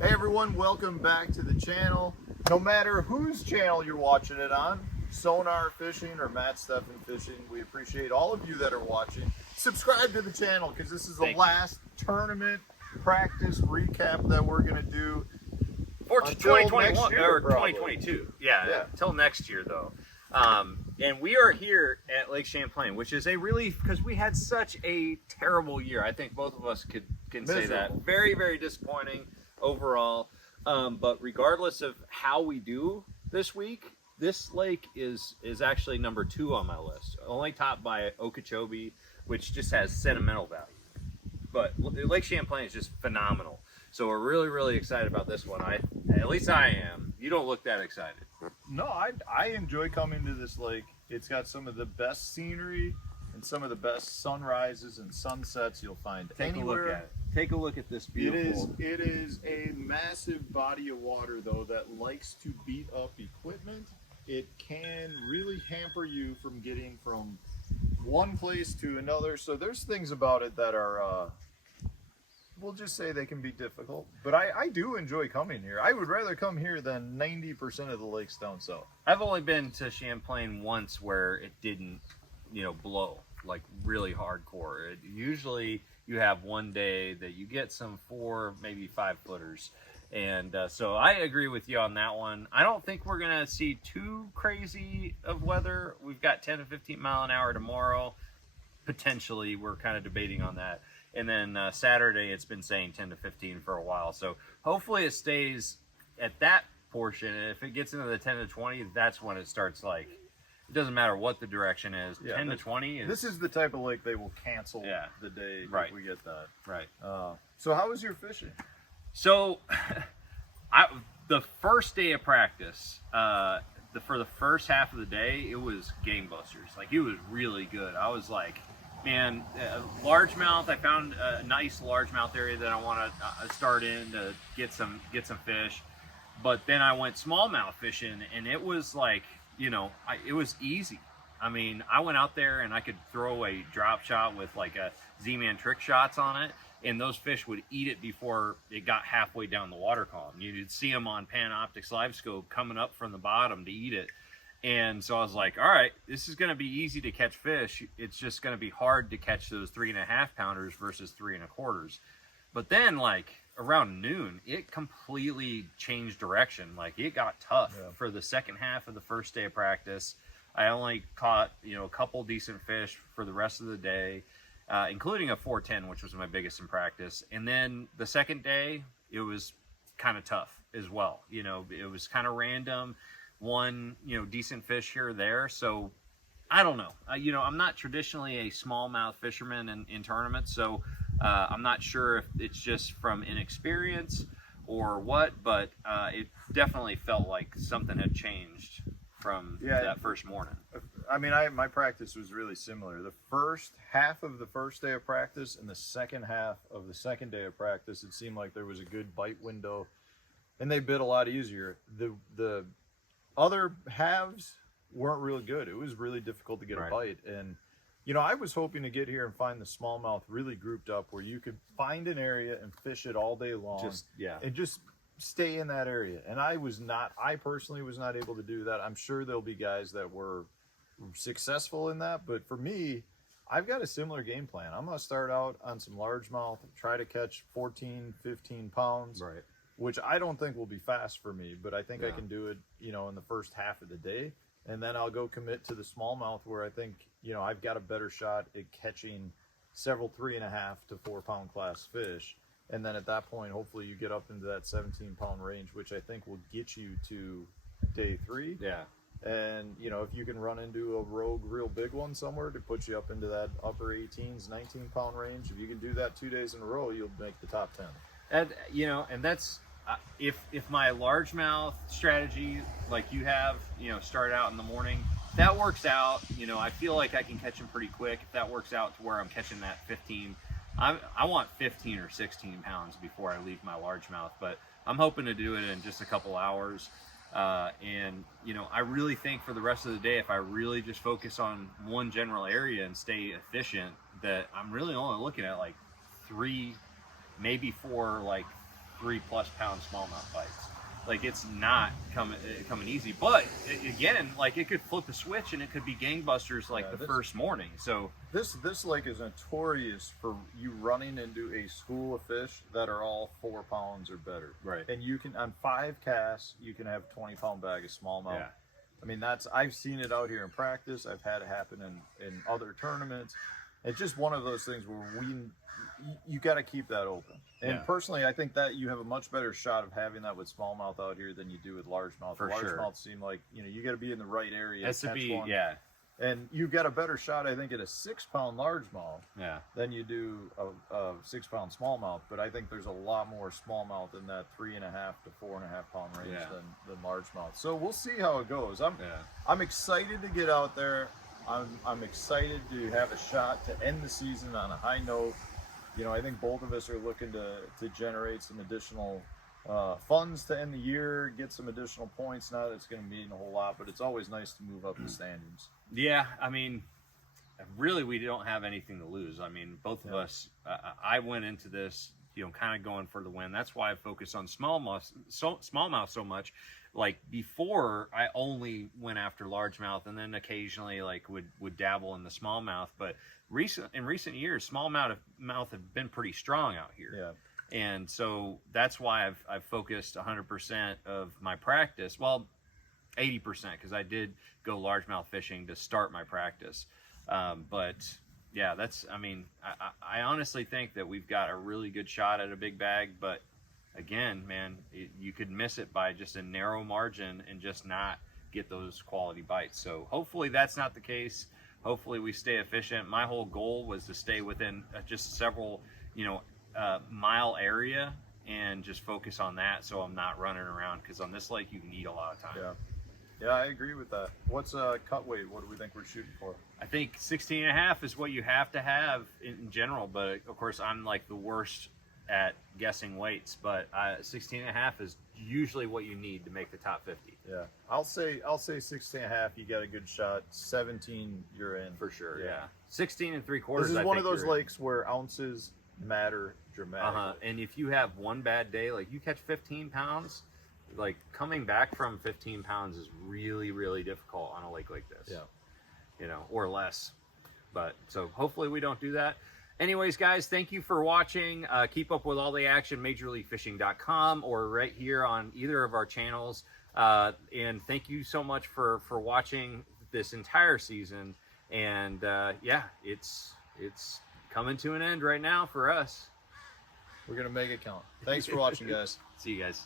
Hey everyone, welcome back to the channel. No matter whose channel you're watching it on, SonarFishing or Matt Steffen Fishing, we appreciate all of you that are watching. Subscribe to the channel because this is the last tournament practice recap that we're going to do for 2021 year, or 2022. Yeah, until next year though. And we are here at Lake Champlain, which is a really, because we had such a terrible year. I think both of us can say that. Very, very disappointing overall. But regardless of how we do this week, this lake is actually number 2 on my list, only topped by Okeechobee, which just has sentimental value. But Lake Champlain is just phenomenal. So we're really, really excited about this one. At least I am. You don't look that excited. No, I enjoy coming to this lake. It's got some of the best scenery and some of the best sunrises and sunsets you'll find anywhere. Take a look at it. Take a look at this beautiful. It is a massive body of water though that likes to beat up equipment. It can really hamper you from getting from one place to another. So there's things about it that are we'll just say they can be difficult, but I do enjoy coming here. I would rather come here than 90% of the lakes down south. I've only been to Champlain once where it didn't, blow like really hardcore. Usually you have one day that you get some 4, maybe 5 footers. And so I agree with you on that one. I don't think we're going to see too crazy of weather. We've got 10 to 15 mile an hour tomorrow. Potentially, we're kind of debating on that. And then Saturday, it's been saying 10 to 15 for a while. So hopefully it stays at that portion. And if it gets into the 10 to 20, that's when it starts like, it doesn't matter what the direction is. Yeah, 10 to 20 is... This is the type of lake they will cancel the day that we get that. Right. So how was your fishing? So the first day of practice, for the first half of the day, it was gangbusters. Like, it was really good. I was like, man, largemouth. I found a nice largemouth area that I want to start in to get some fish. But then I went smallmouth fishing, and it was like, it was easy. I mean, I went out there and I could throw a drop shot with like a Z-Man trick shots on it, and those fish would eat it before it got halfway down the water column. You'd see them on Panoptix Live Scope coming up from the bottom to eat it. And so I was like, all right, this is going to be easy to catch fish. It's just going to be hard to catch those 3.5 pounders versus 3 1/4. But then, like, around noon, it completely changed direction. Like, it got tough for the second half of the first day of practice. I only caught, a couple decent fish for the rest of the day, including a 410, which was my biggest in practice. And then the second day, it was kind of tough as well. It was kind of random. One, decent fish here or there. So I don't know. I'm not traditionally a smallmouth fisherman in tournaments, so I'm not sure if it's just from inexperience or what, but it definitely felt like something had changed from that first morning. I mean, my practice was really similar. The first half of the first day of practice and the second half of the second day of practice, it seemed like there was a good bite window, and they bit a lot easier. The other halves weren't really good. It was really difficult to get a bite. And, I was hoping to get here and find the smallmouth really grouped up where you could find an area and fish it all day long. And just stay in that area. And I personally was not able to do that. I'm sure there'll be guys that were successful in that. But for me, I've got a similar game plan. I'm going to start out on some largemouth, try to catch 14, 15 pounds. Right. Which I don't think will be fast for me, but I think I can do it, in the first half of the day. And then I'll go commit to the smallmouth where I think, I've got a better shot at catching several 3.5 to 4 pound class fish. And then at that point, hopefully you get up into that 17 pound range, which I think will get you to day 3. Yeah. And, if you can run into a rogue real big one somewhere to put you up into that upper 18s, 19 pound range, if you can do that 2 days in a row, you'll make the top 10. And, and that's, if my largemouth strategy, like you have, start out in the morning, that works out. I feel like I can catch them pretty quick. If that works out to where I'm catching that 15, I want 15 or 16 pounds before I leave my largemouth, but I'm hoping to do it in just a couple hours. And, I really think for the rest of the day, if I really just focus on one general area and stay efficient, that I'm really only looking at like 3, maybe 4, like 3+ pound smallmouth bites. Like, it's not coming easy, but again, like, it could flip a switch and it could be gangbusters like the first morning. So this lake is notorious for you running into a school of fish that are all 4 pounds or better. Right. And you can, on 5 casts, you can have 20-pound bag of smallmouth. Yeah. I mean, I've seen it out here in practice. I've had it happen in other tournaments. It's just one of those things where you got to keep that open. And personally, I think that you have a much better shot of having that with smallmouth out here than you do with largemouth. For sure. Largemouth seem like, you got to be in the right area. Has to be, And you've got a better shot, I think, at a 6-pound largemouth than you do a 6-pound smallmouth. But I think there's a lot more smallmouth in that 3.5 to 4.5 pound range than largemouth. So we'll see how it goes. I'm excited to get out there. I'm excited to have a shot to end the season on a high note. I think both of us are looking to generate some additional funds to end the year, get some additional points. Not that it's going to mean a whole lot, but it's always nice to move up the standings. Yeah, I mean, really, we don't have anything to lose. I mean, both of us, I went into this, kind of going for the win. That's why I focused on smallmouth so much. Like, before, I only went after largemouth, and then occasionally, like, would dabble in the smallmouth. But in recent years, smallmouth have been pretty strong out here. Yeah. And so that's why I've focused 100% of my practice. Well, 80%, because I did go largemouth fishing to start my practice. But yeah, I honestly think that we've got a really good shot at a big bag. But again, man, you could miss it by just a narrow margin and just not get those quality bites. So hopefully that's not the case. Hopefully we stay efficient. My whole goal was to stay within just several, mile area and just focus on that, so I'm not running around, because on this lake you need a lot of time. Yeah, I agree with that. What's cut weight? What do we think we're shooting for? I think 16.5 is what you have to have in general, but of course I'm like the worst at guessing weights, but 16.5 is usually what you need to make the top 50. Yeah, I'll say 16.5. You got a good shot. 17, you're in for sure. Yeah, 16 3/4. This is one of those lakes where ounces matter dramatically. And if you have one bad day, like you catch 15 pounds, like coming back from 15 pounds is really, really difficult on a lake like this. Or less. But so hopefully we don't do that. Anyways, guys, thank you for watching. Keep up with all the action, MajorLeagueFishing.com, or right here on either of our channels. And thank you so much for watching this entire season. And it's coming to an end right now for us. We're gonna make it count. Thanks for watching, guys. See you guys.